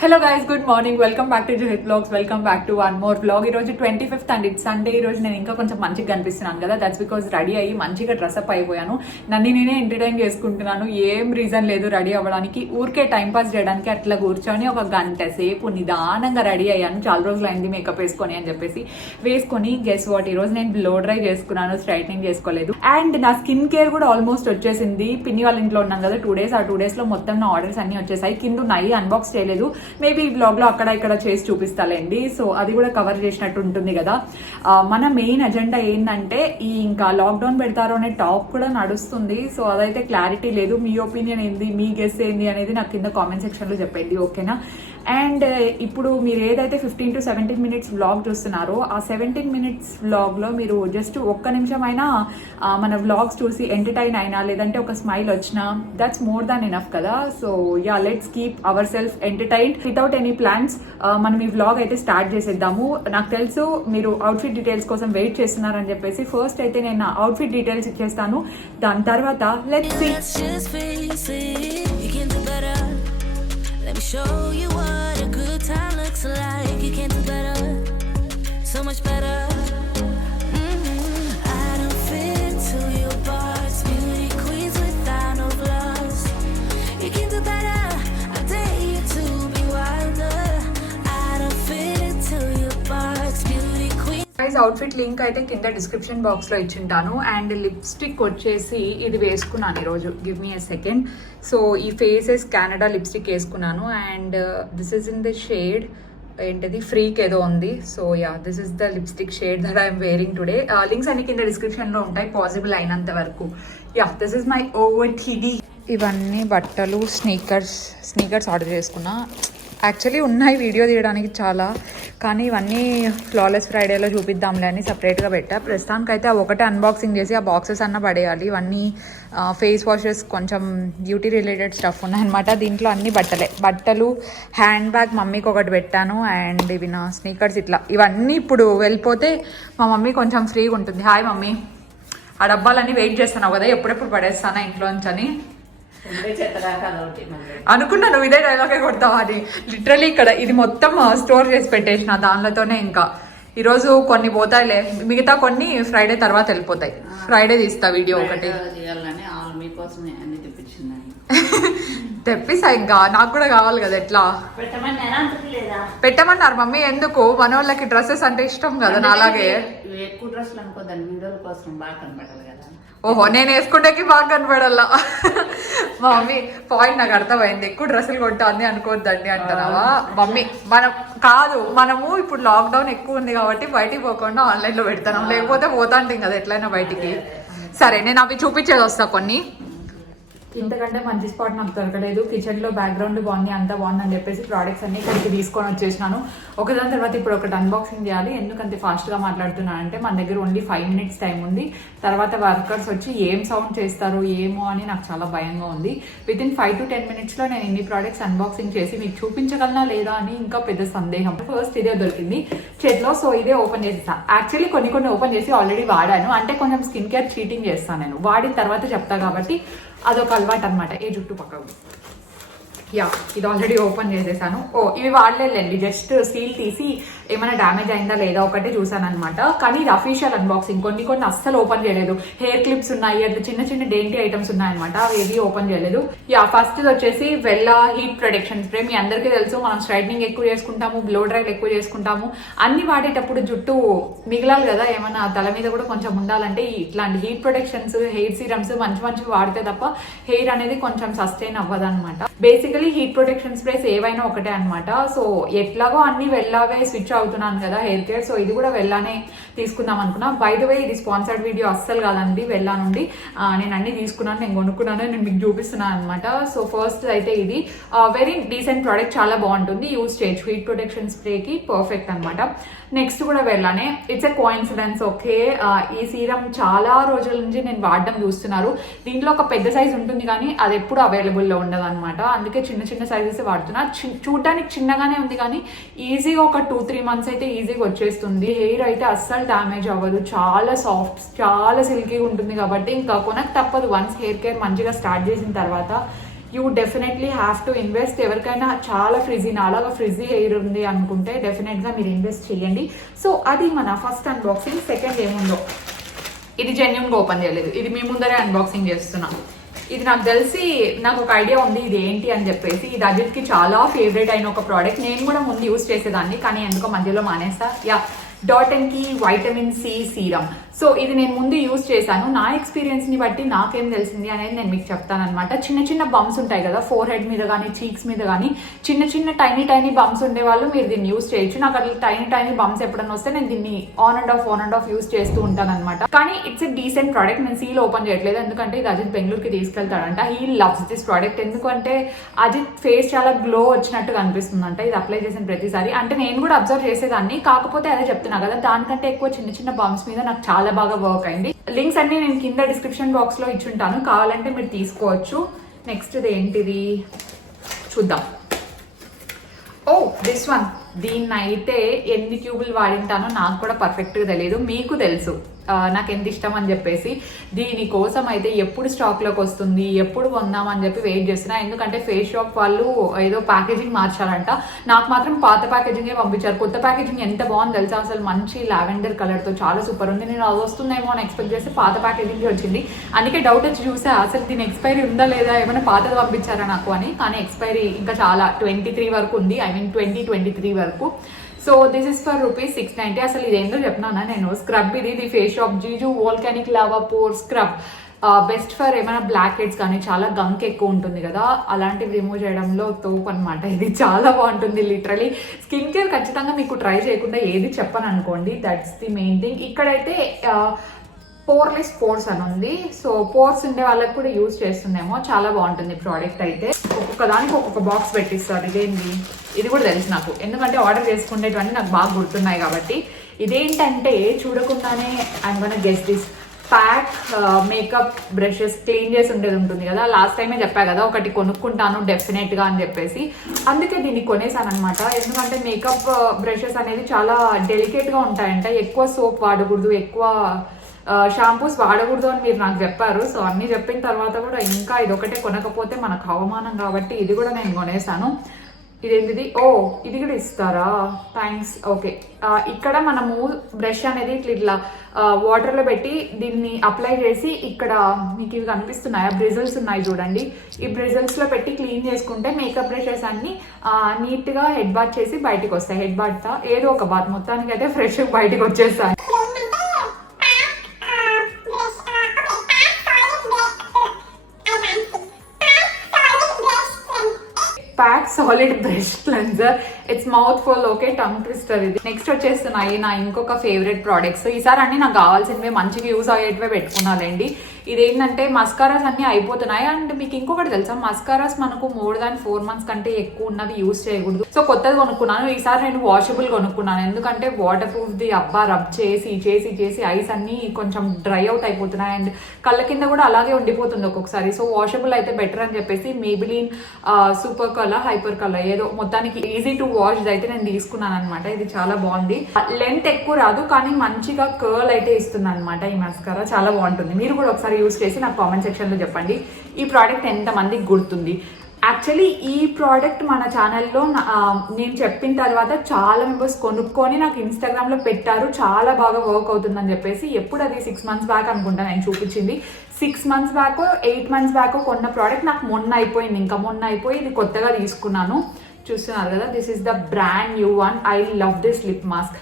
Hello guys, good morning. Welcome back to Juhith vlogs. Welcome back to one more vlog. ఈ రోజు 25th and it's Sunday. ఈ రోజు నేను ఇంకా కొంచెం మంచిగా కనిపిస్తున్నాను కదా, దట్స్ బికాస్ రెడీ అయ్యి మంచిగా డ్రెస్అప్ అయిపోయాను. నన్ను నేనే ఎంటర్టైన్ చేసుకుంటున్నాను. ఏం రీజన్ లేదు రెడీ అవ్వడానికి. ఊరికే టైం పాస్ చేయడానికి అట్లా కూర్చొని ఒక గంట సేపు నిదానంగా రెడీ అయ్యాను. చాలా రోజులు అయింది మేకప్ వేసుకొని అని చెప్పేసి వేసుకొని గెస్ వాట్, ఈ రోజు నేను బ్లో డ్రై చేసుకున్నాను, స్ట్రైట్నింగ్ చేసుకోలేదు. అండ్ నా స్కిన్ కేర్ కూడా ఆల్మోస్ట్ వచ్చేసింది. పిన్ని వాళ్ళ ఇంట్లో ఉన్నాను కదా 2 days, ఆ 2 days లో మొత్తం నా ఆర్డర్స్ అన్ని వచ్చేసాయి. కింద ఉన్నాయి, అన్బాక్స్ చేయలేదు. మేబీ ఈ బ్లాగ్ లో అక్కడ ఇక్కడ చేసి చూపిస్తాలేండి. సో అది కూడా కవర్ చేసినట్టు ఉంటుంది కదా. మన మెయిన్ అజెండా ఏంటంటే ఈ ఇంకా లాక్డౌన్ పెడతారు అనే టాక్ కూడా నడుస్తుంది. సో అదైతే క్లారిటీ లేదు. మీ ఒపీనియన్ ఏంది, మీ గెస్ ఏంది అనేది నాకు కింద కామెంట్ సెక్షన్ లో చెప్పండి, ఓకేనా? అండ్ ఇప్పుడు మీరు ఏదైతే 15 to 17 minutes వ్లాగ్ చూస్తున్నారో ఆ 17 minutes వ్లాగ్ లో మీరు జస్ట్ ఒక్క నిమిషం అయినా మన వ్లాగ్స్ చూసి ఎంటర్టైన్ అయినా, లేదంటే ఒక స్మైల్ వచ్చినా, దట్స్ మోర్ దాన్ ఎనఫ్ కదా. So yeah, let's keep our self entertained without any plans. మనం ఈ వ్లాగ్ అయితే స్టార్ట్ చేసేద్దాము. నాకు తెలుసు మీరు అవుట్ఫిట్ డీటెయిల్స్ కోసం వెయిట్ చేస్తున్నారని చెప్పేసి ఫస్ట్ అయితే నేను నా అవుట్ఫిట్ డీటెయిల్స్ ఇచ్చేస్తాను. దాని తర్వాత let's see. Let me show you what a good time looks like. You can't do better, so much better. I don't fit into your box, beauty queens without no flaws. You can do better, I dare you to be wilder. I don't fit into your box, beauty queens. Guys, outfit link అయితే కింద description box లో ఇచ్చింటాను. And lipstick వచ్చేసి ఇది వేసుకున్నాను ఈరోజు. Give me a second. So ఈ faces Canada lipstick వేసుకున్నాను. And this is in the shade ఏంటిది, ఫ్రీక్ ఏదో ఉంది. So yeah, this is the lipstick shade that I'm wearing today. Links అన్ని కింద డిస్క్రిప్షన్ లో ఉంటాయి, పాసిబుల్ అయినంత వరకు. Yeah, this is my OOTD. ఇవన్నీ బట్టలు, స్నీకర్స్ ఆర్డర్ చేసుకున్నా. యాక్చువల్లీ ఉన్నాయి వీడియో తీయడానికి చాలా, కానీ ఇవన్నీ ఫ్లాలెస్ ఫ్రైడేలో చూపిద్దాంలే అని సపరేట్గా పెట్టా. ప్రస్తుతానికి అయితే ఒకటే అన్బాక్సింగ్ చేసి ఆ బాక్సెస్ అన్న పడేయాలి. ఇవన్నీ ఫేస్ వాషెస్, కొంచెం బ్యూటీ రిలేటెడ్ స్టఫ్ ఉన్నాయన్నమాట. దీంట్లో అన్ని బట్టలు, హ్యాండ్ బ్యాగ్ మమ్మీకి ఒకటి పెట్టాను. అండ్ ఇవి నా స్నీకర్స్. ఇట్లా ఇవన్నీ ఇప్పుడు వెళ్ళిపోతే మా మమ్మీ కొంచెం ఫ్రీగా ఉంటుంది. హాయ్ మమ్మీ, ఆ డబ్బాలన్నీ వెయిట్ చేస్తున్నావు కదా, ఎప్పుడెప్పుడు పడేస్తానా ఇంట్లోంచి అని అనుకున్నా. నువ్వు ఇదే డైలాగే కొడతావా అని. లిటరలీ ఇక్కడ ఇది మొత్తం స్టోర్ చేసి పెట్టేసిన దానిలోనే. ఇంకా ఈరోజు కొన్ని పోతాయిలే, మిగతా కొన్ని ఫ్రైడే తర్వాత వెళ్ళిపోతాయి. ఫ్రైడే తీస్తా వీడియో ఒకటి. తెప్పిస్తా, ఇంకా నాకు కూడా కావాలి కదా. ఎట్లా పెట్టమన్నారు మమ్మీ? ఎందుకు? మన వాళ్ళకి డ్రెస్సెస్ అంటే ఇష్టం కదా, నాలాగే. ఎక్కువ డ్రెస్సులు అనుకోద్దాన్ని, వీడియోల కోసం బాగా కనపడాలి కదా. ఓహో, నేను వేసుకుంటేకి బాగా కనపడాలా? మా మమ్మీ పాయింట్ నాకు అర్థమైంది. ఎక్కువ డ్రెస్సులు కొంటుంది అనుకోవద్దండి అంటున్నావా మమ్మీ? మనము ఇప్పుడు లాక్డౌన్ ఎక్కువ ఉంది కాబట్టి బయటికి పోకుండా ఆన్లైన్ లో పెడతాం, లేకపోతే పోతా ఉంటాం కదా ఎట్లయినా బయటికి. సరే, నేను అవి చూపించేది వస్తా కొన్ని. ఇంతకంటే మంచి స్పాట్ నాకు దొరకలేదు. కిచెన్ లో బ్యాక్గ్రౌండ్ బాగుంది, అంతా బాగుంది అని చెప్పేసి ప్రోడక్ట్స్ అన్ని ఇక్కడికి తీసుకొని వచ్చేసినాను. ఒకదాని తర్వాత ఇప్పుడు ఒకటి అన్బాక్సింగ్ చేయాలి. ఎందుకంటే ఫాస్ట్ గా మాట్లాడుతున్నాను అంటే మన దగ్గర ఓన్లీ 5 minutes టైం ఉంది. తర్వాత వర్కర్స్ వచ్చి ఏం సౌండ్ చేస్తారు ఏమో అని నాకు చాలా భయంగా ఉంది. వితిన్ 5 to 10 minutes లో నేను ఇన్ని ప్రోడక్ట్స్ అన్బాక్సింగ్ చేసి మీకు చూపించగలనా లేదా అని ఇంకా పెద్ద సందేహం. ఫస్ట్ ఇదే దొరికింది చేతిలో, సో ఇదే ఓపెన్ చేసేసా. యాక్చువల్లీ కొన్ని ఓపెన్ చేసి ఆల్రెడీ వాడాను. అంటే కొంచెం స్కిన్ కేర్ చీటింగ్ చేస్తాను నేను, వాడిన తర్వాత చెప్తా కాబట్టి అదొక అలవాటు అనమాట. ఏ జుట్టు పక్కకు. యా, ఇది ఆల్రెడీ ఓపెన్ చేసేసాను. ఇవి వాడలేండి, జస్ట్ సీల్ తీసి ఏమైనా డ్యామేజ్ అయిందా లేదా ఒకటి చూసాను అనమాట. కానీ ఇది అఫీషియల్ అన్బాక్సింగ్. కొన్ని అస్సలు ఓపెన్ చేయలేదు. హెయిర్ క్లిప్స్ ఉన్నాయి, అట్లా చిన్న డేంటీ ఐటమ్స్ ఉన్నాయన్నమాట. అవి ఏది ఓపెన్ చేయలేదు. యా, ఫస్ట్ ఇది వచ్చేసి వెల్లా హీట్ ప్రొటెక్షన్ స్ప్రే. మీ అందరికీ తెలుసు, మనం స్ట్రైట్నింగ్ ఎక్కువ చేసుకుంటాము, బ్లో డ్రైలు ఎక్కువ చేసుకుంటాము. అన్ని వాడేటప్పుడు జుట్టు మిగలాలి కదా, ఏమైనా తల మీద కూడా కొంచెం ఉండాలంటే ఇట్లాంటి హీట్ ప్రొటెక్షన్స్, హెయిర్ సీరమ్స్ మంచి వాడితే తప్ప హెయిర్ అనేది కొంచెం సస్టైన్ అవ్వదు అనమాట. బేసికలీ హీట్ ప్రొటెక్షన్ స్ప్రేస్ ఏవైనా ఒకటే అనమాట. సో ఎట్లాగో అన్ని వెల్లావే స్విచ్ అవుతున్నాను కదా హెయిర్ కేర్, సో ఇది కూడా వెల్లానే తీసుకుందాం అనుకున్నా. బై ద వే, ఇది స్పాన్సర్డ్ వీడియో అస్సలు కాదండి. వెల్లా నుండి నేను అన్ని తీసుకున్నాను, నేను కొనుక్కున్నాను, నేను మీకు చూపిస్తున్నాను అనమాట. సో ఫస్ట్ అయితే ఇది వెరీ డీసెంట్ ప్రోడక్ట్, చాలా బాగుంటుంది, యూజ్ చేయొచ్చు. హీట్ ప్రొటెక్షన్ స్ప్రేకి పర్ఫెక్ట్ అనమాట. నెక్స్ట్ కూడా వెల్లానే. It's a coincidence, okay. ఈ సీరం చాలా రోజుల నుంచి నేను వాడడం చూస్తున్నారు. దీంట్లో ఒక పెద్ద సైజ్ ఉంటుంది కానీ అది ఎప్పుడు అవైలబుల్లో ఉండదు అనమాట. అందుకే చిన్న సైజెస్ వాడుతున్నా. చూడడానికి చిన్నగానే ఉంది కానీ ఈజీగా ఒక 2-3 months అయితే ఈజీగా వచ్చేస్తుంది. హెయిర్ అయితే అస్సలు డ్యామేజ్ అవ్వదు, చాలా సాఫ్ట్, చాలా సిల్కీగా ఉంటుంది. కాబట్టి ఇంకా కొనకు తప్పదు. వన్స్ హెయిర్ కేర్ మంచిగా స్టార్ట్ చేసిన తర్వాత you definitely have to invest. ఎవరికైనా చాలా ఫ్రిజీ నాలాగా ఫ్రిజీ ఎయిర్ ఉంది అనుకుంటే డెఫినెట్గా మీరు ఇన్వెస్ట్ చేయండి. సో అది మన ఫస్ట్ అన్బాక్సింగ్. సెకండ్ ఏముందో, ఇది జెన్యున్గా ఓపెన్ చేయలేదు, ఇది మీ ముందరే అన్బాక్సింగ్ చేస్తున్నా. ఇది నాకు తెలిసి నాకు ఒక ఐడియా ఉంది ఇది ఏంటి అని చెప్పేసి. ఇది అజిత్కి చాలా ఫేవరెట్ అయిన ఒక ప్రోడక్ట్. నేను కూడా ముందు యూజ్ చేసేదాన్ని, కానీ ఎందుకో మధ్యలో మానేస్తా. Dot and key vitamin C serum. So ఇది నేను ముందు యూజ్ చేశాను. నా ఎక్స్పీరియన్స్ని బట్టి నాకేం తెలిసింది అనేది నేను మీకు చెప్తాను అనమాట. చిన్న చిన్న బంప్స్ ఉంటాయి కదా ఫోర్ హెడ్ మీద కానీ చీక్స్ మీద కానీ, చిన్న చిన్న టైనీ బంప్స్ ఉండే వాళ్ళు మీరు దీన్ని యూజ్ చేయొచ్చు. నాకు అట్లా టైనీ బంప్స్ ఎప్పుడైనా వస్తే నేను దీన్ని ఆన్ అండ్ ఆఫ్ యూజ్ చేస్తూ ఉంటాను అనమాట. కానీ ఇట్స్ ఎ డీసెంట్ ప్రోడక్ట్. నేను సీల్ ఓపెన్ చేయట్లేదు ఎందుకంటే ఇది అజిత్ బెంగళూరుకి తీసుకెళ్తాడంట. He loves this product. ఎందుకంటే అజిత్ ఫేస్ చాలా గ్లో వచ్చినట్టుగా అనిపిస్తుందంట ఇది అప్లై చేసిన ప్రతిసారి. అంటే నేను కూడా అబ్జర్వ్ చేసేదాన్ని, కాకపోతే అదే చెప్తున్నా కదా, దానికంటే ఎక్కువ చిన్న చిన్న బంప్స్ మీద నాకు చాలా బాగా వర్క్ అయింది. లింక్స్ అన్ని నేను కింద డిస్క్రిప్షన్ బాక్స్ లో ఇచ్చుంటాను, కావాలంటే మీరు తీసుకోవచ్చు. నెక్స్ట్ ఇది ఏంటిది చూద్దాం. Oh this one. దీన్ని అయితే ఎన్ని ట్యూబులు వాడింటానో నాకు కూడా పర్ఫెక్ట్గా తెలియదు, మీకు తెలుసు నాకు ఎంత ఇష్టం అని చెప్పేసి. దీనికోసం అయితే ఎప్పుడు స్టాక్లోకి వస్తుంది, ఎప్పుడు కొందామని చెప్పి వెయిట్ చేస్తున్నా. ఎందుకంటే ఫేస్ షాప్ వాళ్ళు ఏదో ప్యాకేజింగ్ మార్చాలంట. నాకు మాత్రం పాత ప్యాకేజింగే పంపించారు. కొత్త ప్యాకేజింగ్ ఎంత బాగుంది తెలుసా, అసలు మంచి లావెండర్ కలర్తో చాలా సూపర్ ఉంది. నేను అది వస్తుందేమో అని ఎక్స్పెక్ట్ చేస్తే పాత ప్యాకేజింగ్ వచ్చింది. అందుకే డౌట్ వచ్చి చూసా అసలు దీని ఎక్స్పైరీ ఉందా లేదా, ఏమైనా పాతది పంపించారా నాకు అని. కానీ ఎక్స్పైరీ ఇంకా చాలా 23 వరకు ఉంది, 2023 వరకు. So this is for ₹690. అసలు ఇదేందో చెప్పినా నేను. స్క్రబ్ ఇది face shop Jeju volcanic lava pore scrub. Best for ఏమైనా బ్లాక్ హెడ్స్ కానీ చాలా గంక్ ఎక్కువ ఉంటుంది కదా, అలాంటివి రిమూవ్ చేయడంలో తోపు అనమాట. ఇది చాలా బాగుంటుంది లిటరలీ. స్కిన్ కేర్ ఖచ్చితంగా మీకు ట్రై చేయకుండా ఏది చెప్పను అనుకోండి, దట్స్ ది మెయిన్ థింగ్. ఇక్కడైతే పోర్లెస్ పోర్స్ అని ఉంది. సో పోర్స్ ఉండే వాళ్ళకి కూడా యూజ్ చేస్తుందేమో. చాలా బాగుంటుంది ప్రోడక్ట్ అయితే. ఒక్కొక్క దానికి ఒక్కొక్క బాక్స్ పెట్టిస్తారు. ఇదేంటి ఇది కూడా తెలుసు నాకు, ఎందుకంటే ఆర్డర్ చేసుకునేటువంటి నాకు బాగా గుర్తున్నాయి కాబట్టి. ఇదేంటంటే చూడకుండానే I'm gonna guess this pack makeup brushes clean చేసి ఉండేది ఉంటుంది కదా. లాస్ట్ టైమే చెప్పా కదా ఒకటి కొనుక్కుంటాను డెఫినెట్గా అని చెప్పేసి, అందుకే దీన్ని కొనేసాను అనమాట. ఎందుకంటే మేకప్ బ్రషెస్ అనేది చాలా డెలికేట్గా ఉంటాయంట. ఎక్కువ సోప్ వాడకూడదు, ఎక్కువ షాంపూస్ వాడకూడదు అని మీరు నాకు చెప్పారు. సో అన్నీ చెప్పిన తర్వాత కూడా ఇంకా ఇదొకటే కొనకపోతే మనకు అవమానం కాబట్టి ఇది కూడా నేను కొనేసాను. ఇదేంటిది, ఓ ఇది కూడా ఇస్తారా, థ్యాంక్స్. ఓకే, ఇక్కడ మనము బ్రష్ అనేది ఇట్లా వాటర్లో పెట్టి దీన్ని అప్లై చేసి, ఇక్కడ మీకు ఇవి కనిపిస్తున్నాయా బ్రిజల్స్ ఉన్నాయి చూడండి, ఈ బ్రిజల్స్లో పెట్టి క్లీన్ చేసుకుంటే మేకప్ బ్రషెస్ అన్ని నీట్గా హెడ్ బాత్ చేసి బయటకు వస్తాయి. హెడ్ బాత్ ఏదో ఒక బాత్, మొత్తానికి అయితే ఫ్రెష్ బయటకు వచ్చేస్తాయి. Pack solid brush cleanser. It's mouth full. Okay, tongue twister ఇది. నెక్స్ట్ వచ్చేస్తున్నాయి నా ఇంకొక ఫేవరెట్ ప్రోడక్ట్స్. ఈసారి అన్ని నాకు కావాల్సినవి మంచిగా యూజ్ అయ్యేటివే పెట్టుకున్నానండి. ఇదేంటంటే మస్కారాస్ అన్ని అయిపోతున్నాయి. అండ్ మీకు ఇంకొకటి తెలుసా, మస్కారాస్ మనకు మోర్ దాన్ 4 months కంటే ఎక్కువ ఉన్నవి యూజ్ చేయకూడదు. సో కొత్తది కొనుక్కున్నాను. ఈసారి నేను వాషబుల్ కొనుక్కున్నాను, ఎందుకంటే వాటర్ ప్రూఫ్ ది అబ్బా రబ్ చేసి చేసి చేసి ఐస్ అన్ని కొంచెం డ్రై అవుట్ అయిపోతున్నాయి. అండ్ కళ్ళ కింద కూడా అలాగే ఉండిపోతుంది ఒక్కొక్కసారి. సో వాషబుల్ అయితే బెటర్ అని చెప్పేసి Maybelline super colour hyper colour ఏదో మొత్తానికి ఈజీ టు వాష్ అయితే నేను తీసుకున్నాను అనమాట. ఇది చాలా బాగుంది. లెంత్ ఎక్కువ రాదు కానీ మంచిగా కర్ల్ అయితే ఇస్తుంది అనమాట. ఈ మస్కారా చాలా బాగుంటుంది. మీరు కూడా ఒకసారి యూజ్ చేసి నాకు కామెంట్ సెక్షన్లో చెప్పండి ఈ ప్రోడక్ట్ ఎంతమందికి గుర్తుంది. యాక్చువల్లీ ఈ ప్రోడక్ట్ మన ఛానల్లో నేను చెప్పిన తర్వాత చాలా మెంబర్స్ కొనుక్కొని నాకు ఇన్స్టాగ్రామ్లో పెట్టారు, చాలా బాగా వర్క్ అవుతుందని చెప్పేసి. ఎప్పుడు అది 6 months బ్యాక్ అనుకుంటా నేను చూపించింది. 6 months బ్యాక్ 8 months బ్యాక్ కొన్న ప్రోడక్ట్ నాకు మొన్న అయిపోయింది. ఇంకా మొన్న అయిపోయి ఇది కొత్తగా తీసుకున్నాను. చూస్తున్నారు కదా, this is the brand new one. I love this lip mask.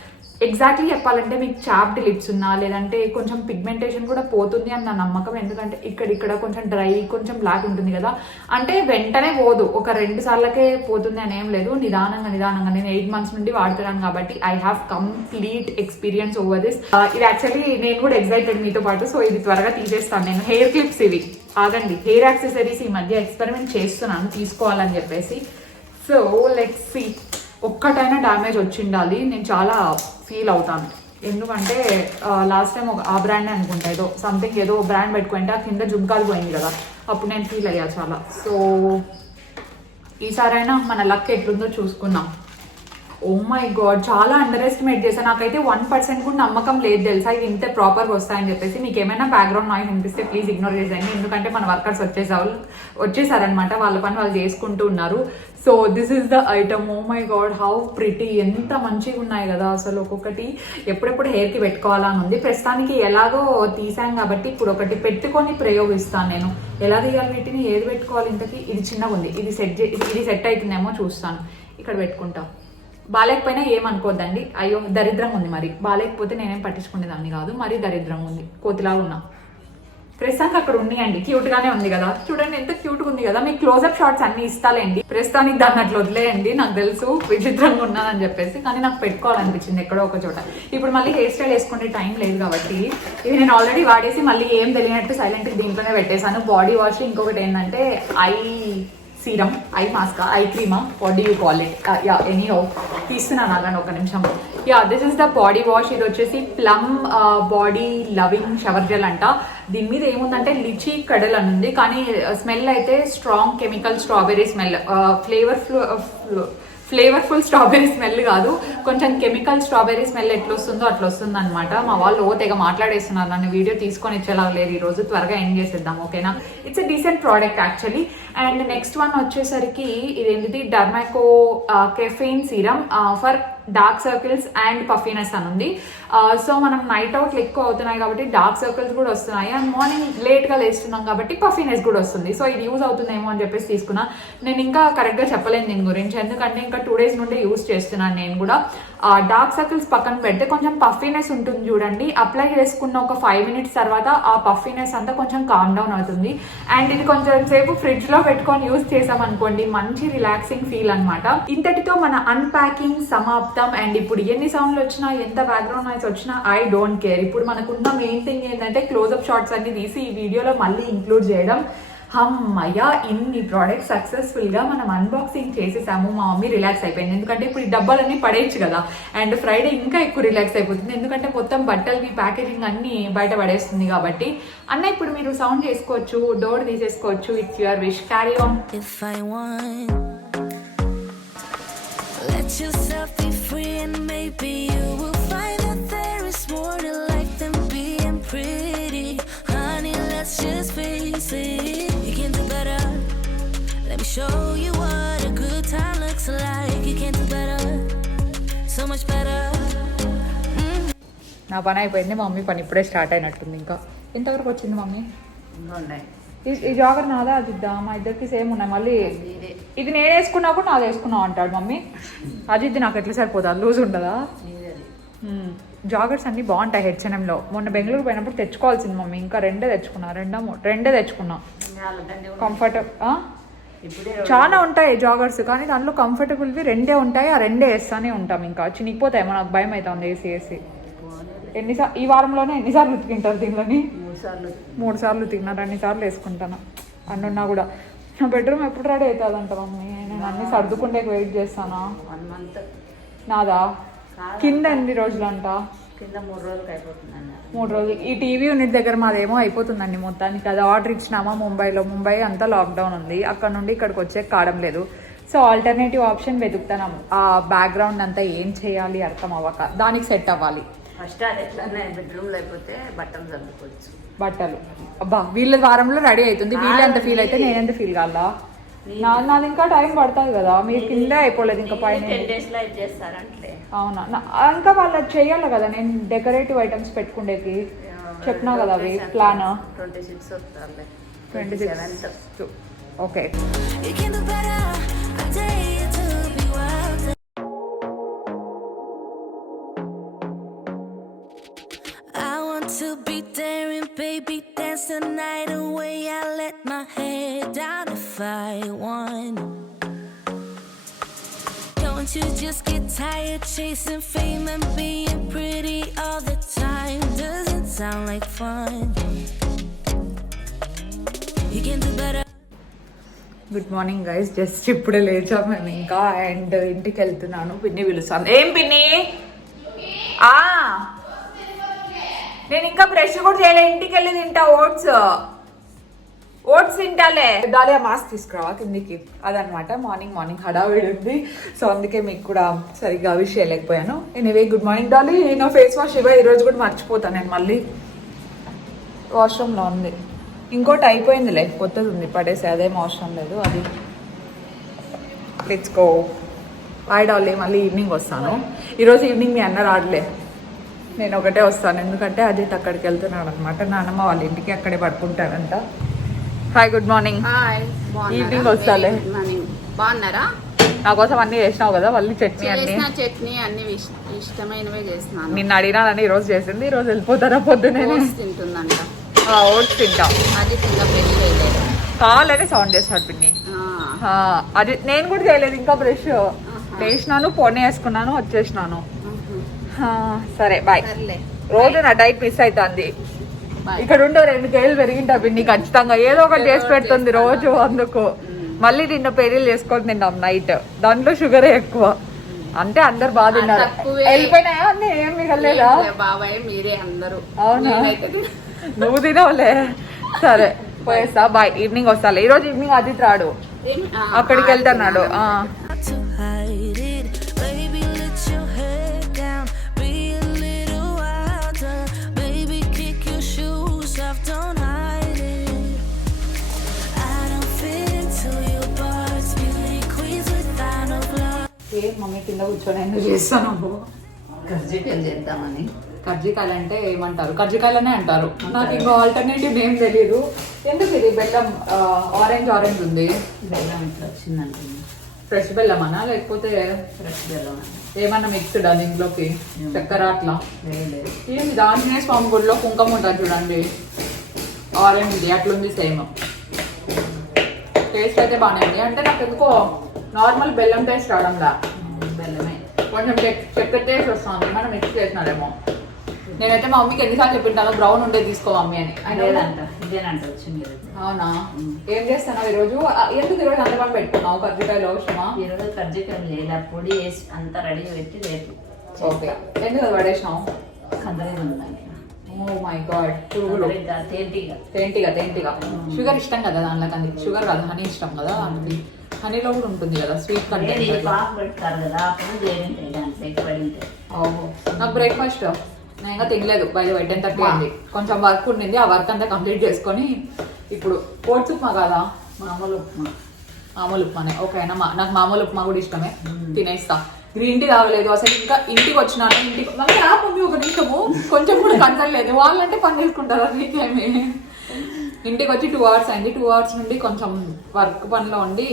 Exactly చెప్పాలంటే మీకు చాప్డ్ లిప్స్ ఉన్నా లేదంటే కొంచెం పిగ్మెంటేషన్ కూడా పోతుంది అని నా నమ్మకం. ఎందుకంటే ఇక్కడ కొంచెం డ్రై కొంచెం బ్లాక్ ఉంటుంది కదా, అంటే వెంటనే పోదు, ఒక 2 సార్లకే పోతుంది అని ఏం లేదు. నిదానంగా నేను 8 months నుండి వాడుతున్నాను కాబట్టి I have complete experience over this. ఇది యాక్చువల్లీ నేను కూడా ఎక్సైటెడ్ మీతో పాటు. సో ఇది త్వరగా తీసేస్తాను నేను. హెయిర్ క్లిప్స్ ఇవి, ఆగండి, హెయిర్ యాక్సెసరీస్ ఈ మధ్య ఎక్స్పెరిమెంట్ చేస్తున్నాను తీసుకోవాలని చెప్పేసి. So let's see. ఒక్కటైనా డ్యామేజ్ వచ్చిండాలి, నేను చాలా ఫీల్ అవుతాను. ఎందుకంటే లాస్ట్ టైం ఆ బ్రాండ్ అనుకుంటా ఏదో సంథింగ్ ఏదో బ్రాండ్ పెట్టుకుంటే ఆ కింద జుంకాలు పోయింది కదా, అప్పుడు నేను ఫీల్ అయ్యా చాలా. సో ఈసారైనా మన లక్ ఎట్లుందో చూసుకున్నాం. ఓ మై గాడ్, చాలా అండర్ ఎస్టిమేట్ చేశాను. నాకైతే 1% కూడా నమ్మకం లేదు తెలుసా ఇది ఇంత ప్రాపర్గా వస్తాయని చెప్పేసి. మీకు ఏమైనా బ్యాక్గ్రౌండ్ నాయిస్ అనిపిస్తే ప్లీజ్ ఇగ్నోర్ చేసేయండి, ఎందుకంటే మన వర్కర్స్ వచ్చేసారనమాట, వాళ్ళ పని వాళ్ళు చేసుకుంటూ ఉన్నారు. So this is the item. Oh my God, how pretty, ఎంత మంచిగా ఉన్నాయి కదా అసలు. ఒక్కొక్కటి ఎప్పుడెప్పుడు హెయిర్కి పెట్టుకోవాలని ఉంది. ప్రస్తుతానికి ఎలాగో తీసాం కాబట్టి ఇప్పుడు ఒకటి పెట్టుకొని ప్రయోగిస్తాను నేను. ఎలా తీయాలి వీటిని, ఏది పెట్టుకోవాలి ఇంతకి. ఇది చిన్నగా ఉంది, ఇది సెట్ అవుతుందేమో చూస్తాను. ఇక్కడ పెట్టుకుంటాం. బాగాలేకపోయినా ఏమనుకోద్దండి, అయ్యో దరిద్రంగా ఉంది. మరి బాగాలేకపోతే నేనేం పట్టించుకునేదాన్ని కాదు, మరి దరిద్రంగా ఉంది, కోతిలాగా ఉన్నా. ప్రస్తుతానికి అక్కడ ఉన్నాయండి, క్యూట్ గానే ఉంది కదా, చూడండి ఎంత క్యూట్ గా ఉంది కదా. మీకు క్లోజ్అప్ షాట్స్ అన్ని ఇస్తాలేండి, ప్రస్తుతానికి దాన్ని అట్లా వదిలేయండి. నాకు తెలుసు విచిత్రంగా ఉన్నానని చెప్పేసి, కానీ నాకు పెట్టుకోవాలనిపించింది ఎక్కడో ఒక చోట. ఇప్పుడు మళ్ళీ హెయిర్ స్టైల్ వేసుకునే టైం లేదు కాబట్టి ఇది నేను ఆల్రెడీ వాడేసి మళ్ళీ ఏం తెలియనట్టు సైలెంట్ దీంట్లోనే పెట్టేశాను. బాడీ వాష్, ఇంకొకటి ఏంటంటే eye serum, eye mask, eye క్రీమా, what do you call it, yeah anyhow తీస్తున్నాను అలాంటి ఒక నిమిషం. Yeah this is the body wash. ఇది వచ్చేసి Plum body loving shower gel అంట. దీని మీద ఏముందంటే లిచీ కడల్ అని ఉంది, కానీ స్మెల్ అయితే strong chemical strawberry smell, flavourful strawberry smell కాదు, కొంచెం కెమికల్ స్ట్రాబెర్రీ స్మెల్ ఎట్లా వస్తుందో అట్లా వస్తుంది అనమాట. మా వాళ్ళు తెగ మాట్లాడేస్తున్నారు, నన్ను వీడియో తీసుకొని ఇచ్చేలా లేదు ఈ రోజు, త్వరగా ఎండ్ చేసేద్దాం ఓకేనా. It's a decent product actually. And next one వచ్చేసరికి ఇదేంటిది Derma Co caffeine serum for dark circles and puffiness అని ఉంది. సో మనం నైట్ అవుట్లు ఎక్కువ అవుతున్నాయి కాబట్టి డార్క్ సర్కిల్స్ కూడా వస్తున్నాయి, అండ్ మార్నింగ్ లేట్గా లేస్తున్నాం కాబట్టి పఫీనెస్ కూడా వస్తుంది. సో ఇది యూజ్ అవుతుందేమో అని చెప్పేసి తీసుకున్నా. నేను ఇంకా కరెక్ట్గా చెప్పలేను దీని గురించి, ఎందుకంటే ఇంకా 2 days నుండి యూజ్ చేస్తున్నాను నేను కూడా. డార్క్ సర్కిల్స్ పక్కన పెడితే కొంచెం పఫీనెస్ ఉంటుంది చూడండి, అప్లై చేసుకున్న ఒక 5 minutes తర్వాత ఆ పఫీనెస్ అంతా కొంచెం కామ్ డౌన్ అవుతుంది. అండ్ ఇది కొంచెం సేపు ఫ్రిడ్జ్ లో పెట్టుకొని యూజ్ చేసాం అనుకోండి, మంచి రిలాక్సింగ్ ఫీల్ అనమాట. ఇంతటితో మన అన్ప్యాకింగ్ సమాప్తం. అండ్ ఇప్పుడు ఎన్ని సౌండ్లు వచ్చినా, ఎంత బ్యాక్గ్రౌండ్ నాయిస్ వచ్చినా ఐ డోంట్ కేర్. ఇప్పుడు మనకున్న మెయిన్ థింగ్ ఏంటంటే క్లోజ్అప్ షాట్స్ అన్ని తీసి ఈ వీడియోలో మళ్ళీ ఇంక్లూడ్ చేయడం. అమ్మయ్య, ఇన్ని ప్రోడక్ట్స్ సక్సెస్ఫుల్ గా మనం అన్బాక్సింగ్ చేసేసాము. మా మమ్మీ రిలాక్స్ అయిపోయింది, ఎందుకంటే ఇప్పుడు ఈ డబ్బాలన్నీ పడేయచ్చు కదా. అండ్ ఫ్రైడే ఇంకా ఎక్కువ రిలాక్స్ అయిపోతుంది, ఎందుకంటే మొత్తం బట్టలవి ప్యాకేజింగ్ అన్ని బయట పడేస్తుంది కాబట్టి. అన్న ఇప్పుడు మీరు సౌండ్ చేసుకోవచ్చు, డోర్ తీసేసుకోవచ్చు, it's your wish, carry on. If I want, let yourself be free and maybe you will find that there is more to life than being pretty. Honey, let's just face it, you can do better. Let me show you what a good time looks like. You can do better, so much better. నా పని అయిపోయింది, mummy పని ఇప్పుడే start అయినట్టుంది. ఇంకా ఎంతవరకు వచ్చింది mummy? ఈ జాగర్ నాదా అజిద్దా, మా ఇద్దరికి సేమ్ ఉన్నాయి. మళ్ళీ ఇది నేను వేసుకున్నా కూడా నాది వేసుకున్నావు అంటాడు మమ్మీ. అజిద్ది నాకు ఎట్లా సరిపోతుంది, లూజ్ ఉండదా? జాగర్స్ అన్ని బాగుంటాయి హెచ్ఎన్ఎంలో. మొన్న బెంగళూరు పోయినప్పుడు తెచ్చుకోవాల్సింది మమ్మీ, ఇంకా రెండే తెచ్చుకున్నా. కంఫర్ట్ చాలా ఉంటాయి జాగర్స్, కానీ దాంట్లో కంఫర్టబుల్వి 2 ఉంటాయి. ఆ 2 వేస్తానే ఉంటాం, ఇంకా చినిగిపోతాయి. నాకు భయం అవుతుంది వేసి. ఈ వారంలోనే ఎన్నిసార్లు ఉతికింటారు దీనిలోని? 3 సార్లు ఉతికినారు, 2 సార్లు వేసుకుంటాను. అన్నున్నా కూడా నా బెడ్రూమ్ ఎప్పుడు రెడీ అవుతుందంట మమ్మీ. నేను అన్ని సర్దుకుంటే వెయిట్ చేస్తానా? 1 month నాదా కింద ఎన్ని రోజులు అంట? కింద 3 రోజులకి అయిపోతుందండి. 3 రోజులు. ఈ టీవీ యూనిట్ దగ్గర మాదేమో అయిపోతుందండి మొత్తానికి. అది ఆర్డర్ ఇచ్చినామా ముంబై అంతా లాక్డౌన్ ఉంది, అక్కడ నుండి ఇక్కడికి వచ్చే కావడం లేదు. సో ఆల్టర్నేటివ్ ఆప్షన్ వెతుకుతున్నాము. ఆ బ్యాక్గ్రౌండ్ అంతా ఏం చేయాలి అర్థం అవ్వక, దానికి సెట్ అవ్వాలి. ఫస్ట్ అది ఎట్లన్నా బెడ్రూమ్లో అయిపోతే బట్టలు చదువుకోవచ్చు. బట్టలు అబ్బా వీళ్ళ వారంలో రెడీ అవుతుంది, వీళ్ళే ఎంత ఫీల్ అయితే నేనెంత ఫీల్ కావాలా? నాది ఇంకా టైం పడుతుంది కదా, మీరు కింద అయిపోలేదు ఇంకా పైన. 10 days లో చేస్తారంటే. అవునా, ఇంకా వాళ్ళు చెయ్యాలి కదా. నేను డెకరేటివ్ ఐటమ్స్ పెట్టుకుండేకి చెప్పినా కదా అవి plan. 26 వస్తారులే. 26 okay. You can do better, I dare you to be wild. I want to be daring, baby, dance the night away. I let my head down if I want. Don't you just get tired chasing fame and being pretty all the time? Doesn't sound like fun. You can do better. Good morning guys, just ఇప్పుడే లేచాం మేము ఇంకా. And ఇంటికి వెళ్తున్నాను, పిన్ని పిలుస్తాను. ఏం పిన్ని? నేను ఇంకా బ్రష్ కూడా చేయలే, ఇంటికి వెళ్ళి తింటా ఓట్స్. ఓట్స్ తింటాలే దాలియా మాస్క్ తీసుకురావా కిందికి అదనమాట. మార్నింగ్ హడావిడి ఉంది, సో అందుకే మీకు కూడా సరిగ్గా విష్ చేయలేకపోయాను. Anyway good morning Dolly. నా ఫేస్ వాష్ ఇవ్వ ఈరోజు కూడా మర్చిపోతాను నేను, మళ్ళీ వాష్రూమ్లో ఉంది. ఇంకోటి అయిపోయిందిలే, కొత్తది ఉంది, పడేసి అదేం అవసరం లేదు. అది లెట్స్ గో. బాయ్ డాలీ, మళ్ళీ ఈవినింగ్ వస్తాను. ఈరోజు ఈవినింగ్ మీ అన్న రాడలే, నేను ఒకటే వస్తాను, ఎందుకంటే అజిత్ అక్కడికి వెళ్తున్నాడు అనమాట. నాన్నమ్మ వాళ్ళ ఇంటికి అక్కడే పడుకుంటారంట. Hi good morning. ఈవినింగ్ వస్తాలే. బాగున్నారా? నా కోసం అన్ని చేసినావు కదా, మళ్ళీ చట్నీ అన్ని ఇష్టమైనవే చేస్తున్నాను. నిన్న అడిగినానని ఈరోజు చేసింది. ఈరోజు వెళ్ళిపోతారా పొద్దునే? తింటుందంట. ఓట్స్ తింటా. అది ఇంకా పెళ్లి చేయలేదు, కావాలనే సౌండ్ చేస్తాడు పిన్ని. అది నేను కూడా చేయలేదు ఇంకా, బ్రష్ చేసినాను, పొన్నే వేసుకున్నాను, వచ్చేసినాను. సరే బాయ్. రోజు నా డైట్ మిస్ అవుతుంది. ఇక్కడ ఉండే 2 కేజీలు పెరిగింటా పిన్ని ఖచ్చితంగా, ఏదో ఒకటి చేసి పెడుతుంది రోజు. అందుకు మళ్ళీ నిన్న పెళ్ళిళ్ళు చేసుకొని తిన్నాం నైట్, దాంట్లో షుగరే ఎక్కువ. అంటే అందరు బాగా తిన్నారు. వెళ్ళిపోయినాయా అన్నీ, ఏం మిగలేదా? బాబాయ్ మీరే అందరూ. అవునా, నువ్వు తినవులే. సరే పోయేస్తా, బాయ్. ఈవినింగ్ వస్తాలే. ఈరోజు ఈవినింగ్ అజిత్ రాడు, అక్కడికి వెళ్తున్నాడు. to hide it. Baby, let your head down. Be a little wilder. Baby, kick your shoes off. Don't hide it. I don't fit into your parts. Beauty queens without no gloves. Mummy కింద కూర్చొని ఎందుకు చేస్తాను? కజ్జికాయలు చేద్దామని. కజ్జికాయలు అంటే ఏమంటారు? కజ్జికాయలనే అంటారు. నాకు ఇంకో ఆల్టర్నేటివ్ ఏం తెలియదు. ఎందుకు ఇది బెల్లం ఆరెంజ్ ఉంది? బెల్లం ఇట్లా వచ్చిందంటే ఫ్రెష్ బెల్లమనా లేకపోతే ఫ్రెష్ బెల్లం ఏమన్నా మిక్స్డ్ దీంట్లోకి చక్కెర అట్లా? లేదు. ఏంది ఆంజనేయ స్వామి గుడిలో కుంకుమ ఉంటుంది చూడండి, ఆరెంజ్ ఇది అట్లుంది సేమ్. టేస్ట్ అయితే బాగానే ఉంది. అంటే నాకు ఎందుకో నార్మల్ బెల్లం టేస్ట్ రావడంలా, బెల్లమే కొంచెం చక్కెర టేస్ట్ వస్తుంది. మనం మిక్స్ చేసినారేమో. నేనైతే మా మమ్మీకి ఎన్నిసార్లు చెప్పింటాను బ్రౌన్ ఉండే తీసుకో మమ్మీ అని. లేదంట, ఇదేనంట వచ్చింది. అవునా? ఏం చేస్తున్నావు ఈరోజు? ఎందుకు ఈరోజు అంతగా పెట్టుకున్నావు? కజ్జికాయలు అవసరమా? ఈరోజు కజ్జికాయలు లేదా, పొడి వేసి అంతా రెడీ పెట్టి రేపు. ఓకే. ఎందుకు అది పడేసినావు? కందరేది ఉందండి. ఓ మై గాడ్, పురుగులు. తేంటిగా షుగర్ ఇష్టం కదా దానిలో, కంది షుగర్ కాదు హనీ ఇష్టం కదా. హనీలో కూడా ఉంటుంది కదా స్వీట్ కంటెంట్. పెడతారు కదా, అప్పుడు చేరింటాయి దాంట్లో ఎక్కువ పడింటాయి. ఓహో, నాకు బ్రేక్ఫాస్ట్ నేను ఇంకా తినలేదు. బయట 10:30 అయింది. కొంచెం వర్క్ ఉండింది, ఆ వర్క్ అంతా కంప్లీట్ చేసుకొని ఇప్పుడు ఓట్స్ ఉప్మా కదా, మామూలు ఉప్మానే. ఓకేనా, నాకు మామూలు ఉప్మా కూడా ఇష్టమే, తినేస్తా. గ్రీన్ టీ తాగలేదు అసలు. ఇంకా ఇంటికి వచ్చినాను, మళ్ళీ ఆ మమ్మీ ఒక నిమిషము కొంచెం కూడా కనసలేదు. వాళ్ళంటే పని చేసుకుంటారు, నీకేమి. ఇంటికి వచ్చి 2 hours అయింది. 2 hours నుండి కొంచెం వర్క్ పనిలో ఉండి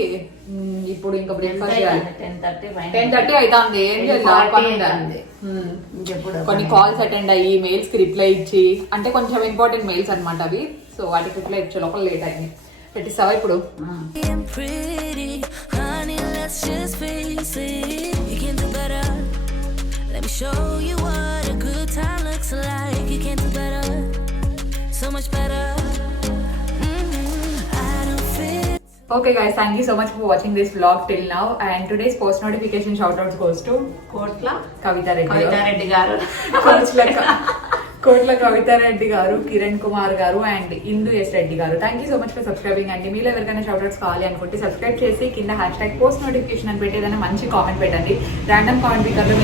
ఇప్పుడు ఇంకా బ్రేక్ఫాస్ట్ చేయాలి. 10:30 అవుతుంది. ఏం చేయాలి, కొన్ని కాల్స్ అటెండ్ అయ్యి మెయిల్స్ కి రిప్లై ఇచ్చి, అంటే కొంచెం ఇంపార్టెంట్ మెయిల్స్ అనమాట అవి. సో వాటికి రిప్లై ఇచ్చే లోపల లేట్ అయింది. పెట్టిస్తావా ఇప్పుడు? Being pretty, honey, let's just face it. You can do better. Let me show you what a good time looks like. You can do better, so much better. I don't fit. Okay guys, thank you so much for watching this vlog till now, and today's post notification shout outs goes to Kavita Reddy గారు, కోట్ల కవితా రెడ్డి గారు, కిరణ్ కుమార్ గారు and Indu yes Reddy గారు. Thank you so much for subscribing అండి. మీలో ఎవరికైనా shout outs కావాలి అనుకుంటే సబ్స్క్రైబ్ చేసి కింద #పోస్ట్ నోటిఫికేషన్ అని పెట్టేదైనా మంచి కామెంట్ పెట్టండి. ర్యాండమ్ కామెంట్ పికర్లో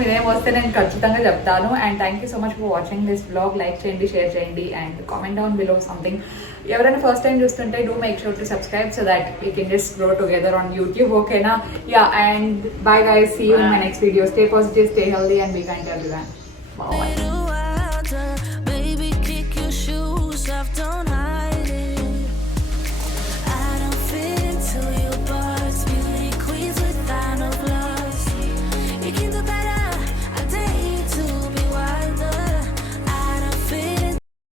మీరేం వస్తే నేను ఖచ్చితంగా చెప్తాను. And thank you so much for watching this blog. Like చేయండి, షేర్ చేయండి and comment down below something. ఎవరైనా ఫస్ట్ టైం చూస్తుంటే do make sure to subscribe so that we can just grow together on YouTube. ఓకేనా? Yeah, and bye guys, see you in my next video. Stay positive, stay healthy and be kind to everyone. Bye.